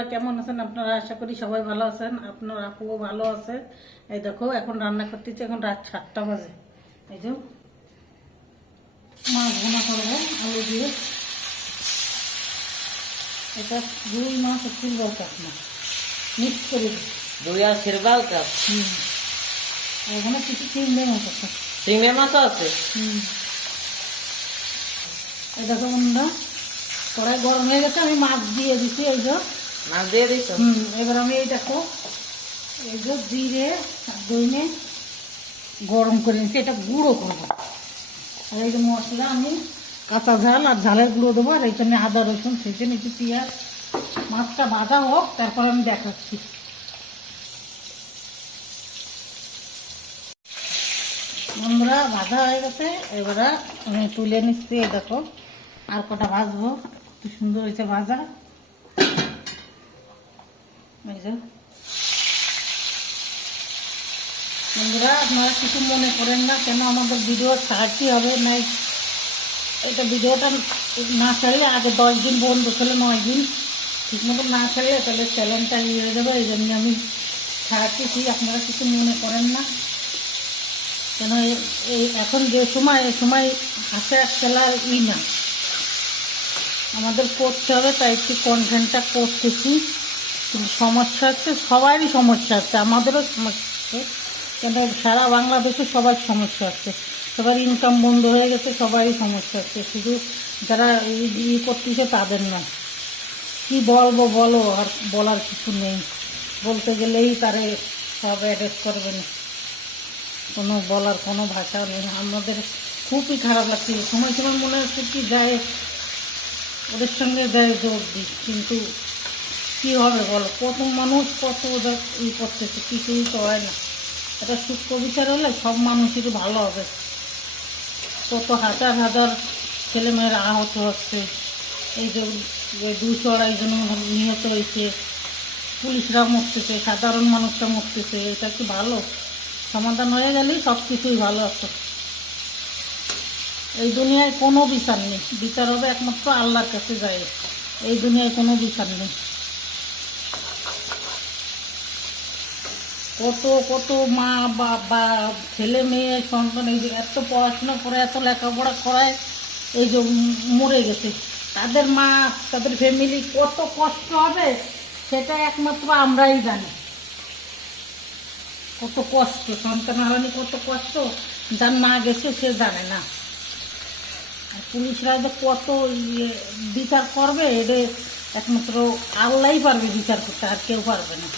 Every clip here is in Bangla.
বন্ধুরা কেমন আছেন আপনারা? আশা করি সবাই ভালো আছেন, আপনার আপুও ভালো আছে। এই দেখো এখন রান্না করতেছি, এখন রাত 7টা বাজে। এই যে মাছ ভুনা করবো আলু দিয়ে। এটা রুই মাছ আর সিলভার কাপ মাছ মিক্স করে দিই। রুই আর সিলভার কাপ। এখানে কিছু চিংড়ি মাছ আছে। চিংড়ি মাছও আছে। এই দেখো বন্ধুরা কড়াই গরম হয়ে গেছে, আমি মাছ দিয়ে দিচ্ছি। এই যে মাছ দিয়ে দিছ। এবার আমি এই দেখো এই যে জিরে আর দইনে গরম করে নিচ্ছি, এটা গুঁড়ো করবো। আর এই যে মশলা আমি কাঁচা ঝাল আর ঝালের গুঁড়ো দেবো, আর এইখানে আদা রসুন ছেঁচে নিচ্ছি, পেঁয়াজ। মাছটা ভাজা হোক তারপর আমি দেখাচ্ছি। বন্ধুরা ভাজা হয়ে গেছে, এবারে আমি তুলে নিচ্ছি। এই দেখো আর কটা ভাজবো, কি সুন্দর হয়েছে ভাজা। এই যে বন্ধুরা আপনারা কিছু মনে করেন না, কেন আমাদের ভিডিও ছাড়তে হবে না। এটা ভিডিওটা না ছাড়লে আগে 10 দিন বন্ধ ছিল, 9 দিন ঠিক মতো না ছাড়লে তাহলে চ্যানেলটা ইয়ে হয়ে যাবে। এই জন্য আমি ছাড়তেছি, আপনারা কিছু মনে করেন না। কেন এই এখন যে সময় এই সময় হাসে খেলার না, আমাদের করতে হবে, তাই একটু কন্টেন্টটা করতেছি। কিন্তু সমস্যা হচ্ছে, সবারই সমস্যা হচ্ছে, আমাদেরও সমস্যা হচ্ছে। কেন সারা বাংলাদেশে সবার সমস্যা হচ্ছে, সবার ইনকাম বন্ধ হয়ে গেছে, সবারই সমস্যা হচ্ছে, শুধু যারা করতেছে তাদের না। কি বলবো বলো, আর বলার কিছু নেই। বলতে গেলেই তারে সব অ্যাড্রেস করবেন, কোনো বলার কোনো ভাষা নেই। আমাদের খুবই খারাপ লাগছে, সময় সময় মনে হচ্ছে কি যায় ওদের সঙ্গে যায় যোগ দিই, কিন্তু কী হবে বলো, কত মানুষ কত ওদের করতেছে, কিছুই তো হয় না। এটা সূক্ষ্ম বিচার হলে সব মানুষেরই ভালো হবে। কত হাজার হাজার ছেলেমেয়েরা আহত হচ্ছে, এই যে 200-250 জন নিহত হয়েছে, পুলিশরা মরতেছে, সাধারণ মানুষরা মরতেছে। এটা কি ভালো? সমাধান হয়ে গেলেই সব কিছুই ভালো আছে। এই দুনিয়ায় কোনো বিচার নেই, বিচার হবে একমাত্র আল্লাহর কাছে যায়। এই দুনিয়ায় কোনো বিচার নেই। কত কত মা বা ছেলে মেয়ে সন্তান এই যে এত পড়াশোনা করে এত লেখাপড়া করায় এই যে মরে গেছে, তাদের মা তাদের ফ্যামিলি কত কষ্ট হবে সেটা একমাত্র আমরাই জানি। কত কষ্ট সন্তান হারানি, কত কষ্ট যার না গেছে সে জানে না। আর পুলিশরা যে কত বিচার করবে, এটা একমাত্র আল্লাহই পারবে বিচার করতে, আর কেউ পারবে না।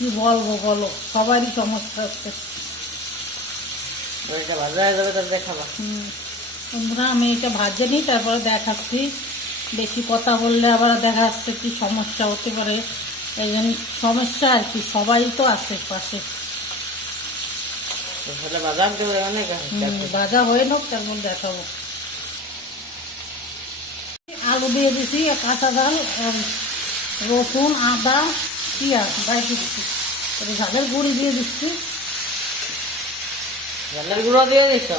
কি বলবো বলো, সবারই সমস্যা হচ্ছে। ভাজা হয়ে যাবে, তার দেখাবা। বন্ধুরা আমি এটা ভাজে নিই, তারপরে দেখাচ্ছি। বেশি কথা বললে আবার দেখা যাচ্ছে কি সমস্যা হতে পারে, এই জন্য সমস্যা আর কি, সবাই তো আছে পাশে। ভাজা হয়ে নোক, তারপর দেখাবো। আলু দিয়ে দিছি, কাঁচা ঝাল, রসুন, আদা, পেঁয়াজ বাইকে দিচ্ছি। ঝালের গুঁড়ি দিয়ে দিচ্ছি। ঝালের গুঁড়ো দিয়ে দিচ্ছ?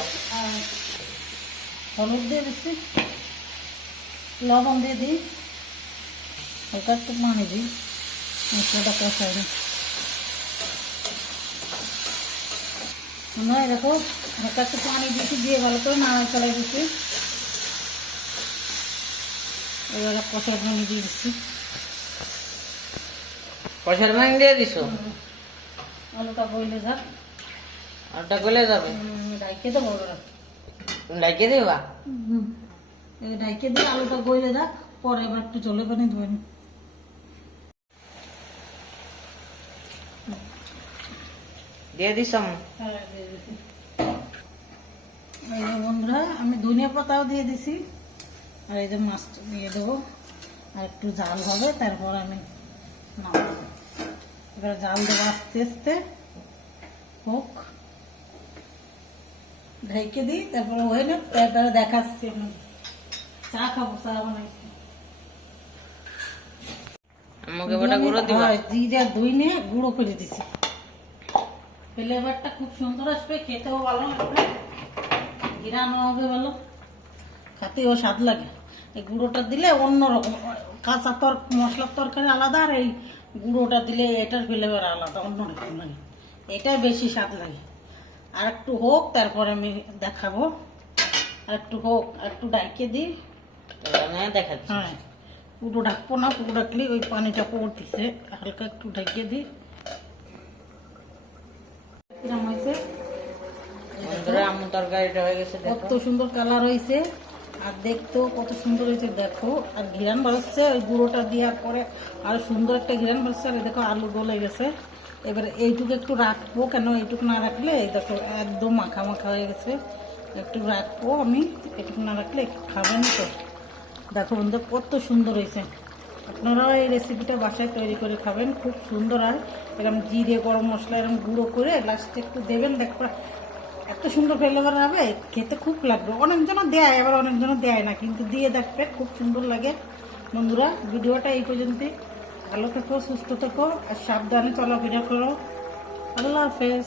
হলুদ দিয়ে দিচ্ছি, লবণ দিয়ে দিই, হালকা একটু পানি দিই, মশলাটা কষাই না। নয় দেখো হালকা একটু পানি দিচ্ছি, দিয়ে ভালো করে নাড়া চালাই দিচ্ছি। এবারে কষার পানি দিয়ে দিচ্ছি। কষার পানি দিয়ে দিছ? আলুটা বইলে যাক। আলুটা গলে যাবে? ডাইকে দেবো, ডাইকে দিবা? ডাইকে দিয়ে আলুটা গইলে যাক, পরে এবার একটু জলে পানি ধুয়ে নি। দিয়ে দিস? এই যে বন্ধুরা আমি ধনিয়া পাতাও দিয়ে দিছি, আর এই যে মাছটা দিয়ে দেবো, আর একটু জাল হবে, তারপর আমি নামাবো। এবার জাল দেবো আস্তে আস্তে হোক, ঢেকে দিই, তারপরে হয়ে না, তারপরে দেখাচ্ছি। আমি চা খাবো, চা বানাইছি। আমাকে বড় গুঁড়ো দিবা? জিরা ধুইনে গুঁড়ো করে দিছি, ফ্লেভারটা খুব সুন্দর আসবে, খেতেও ভালো লাগবে, ঘিরানো হবে ভালো, খাতেও স্বাদ লাগে। এই গুঁড়োটা দিলে অন্যরকম, কাঁচা মশলার তরকারি আলাদা, আর এই গুঁড়োটা দিলে এটার ফ্লেভার আলাদা, অন্যরকম লাগে, এটাই বেশি স্বাদ লাগে। আর একটু হোক, তারপরে আমি দেখাবো। আর একটু হোক, আর একটু ডাইকে দিই। দেখাচ্ছি। হ্যাঁ, পুরো ঢাকবো না, পুরো ঢাকলে ওই পানিটা পড়তেছে, হালকা একটু ঢেকে দিই। কিরম হয়েছে? বন্ধুরা, আমার তরকারিটা হয়ে গেছে, দেখো। কত সুন্দর কালার হয়েছে, আর দেখতেও কত সুন্দর হয়েছে দেখো। আর ঘিরান বাড়ছে ওই গুঁড়োটা দেওয়ার পরে, আর সুন্দর একটা ঘিরান বাড়ছে। আর দেখো আলু গলে গেছে। এবারে এইটুকু একটু রাখবো, কেন এইটুকু না রাখলে এই দেখো একদম মাখা মাখা হয়ে গেছে। একটু রাখবো আমি, এইটুকু না রাখলে খাবেন তো। দেখো বন্ধু কত সুন্দর হয়েছে। আপনারাও এই রেসিপিটা বাসায় তৈরি করে খাবেন, খুব সুন্দর। আর এরকম জিরে গরম মশলা এরকম গুঁড়ো করে লাস্টে একটু দেবেন, দেখো এত সুন্দর ফ্লেভার হবে, খেতে খুব লাগবে। অনেকজনও দেয়, আবার অনেকজনও দেয় না, কিন্তু দিয়ে দেখবে খুব সুন্দর লাগে। বন্ধুরা, ভিডিওটা এই পর্যন্তই। ভালো থেকো, সুস্থ থেকো, আর সাবধানে চলাফেরা করো। আল্লাহ হাফেজ।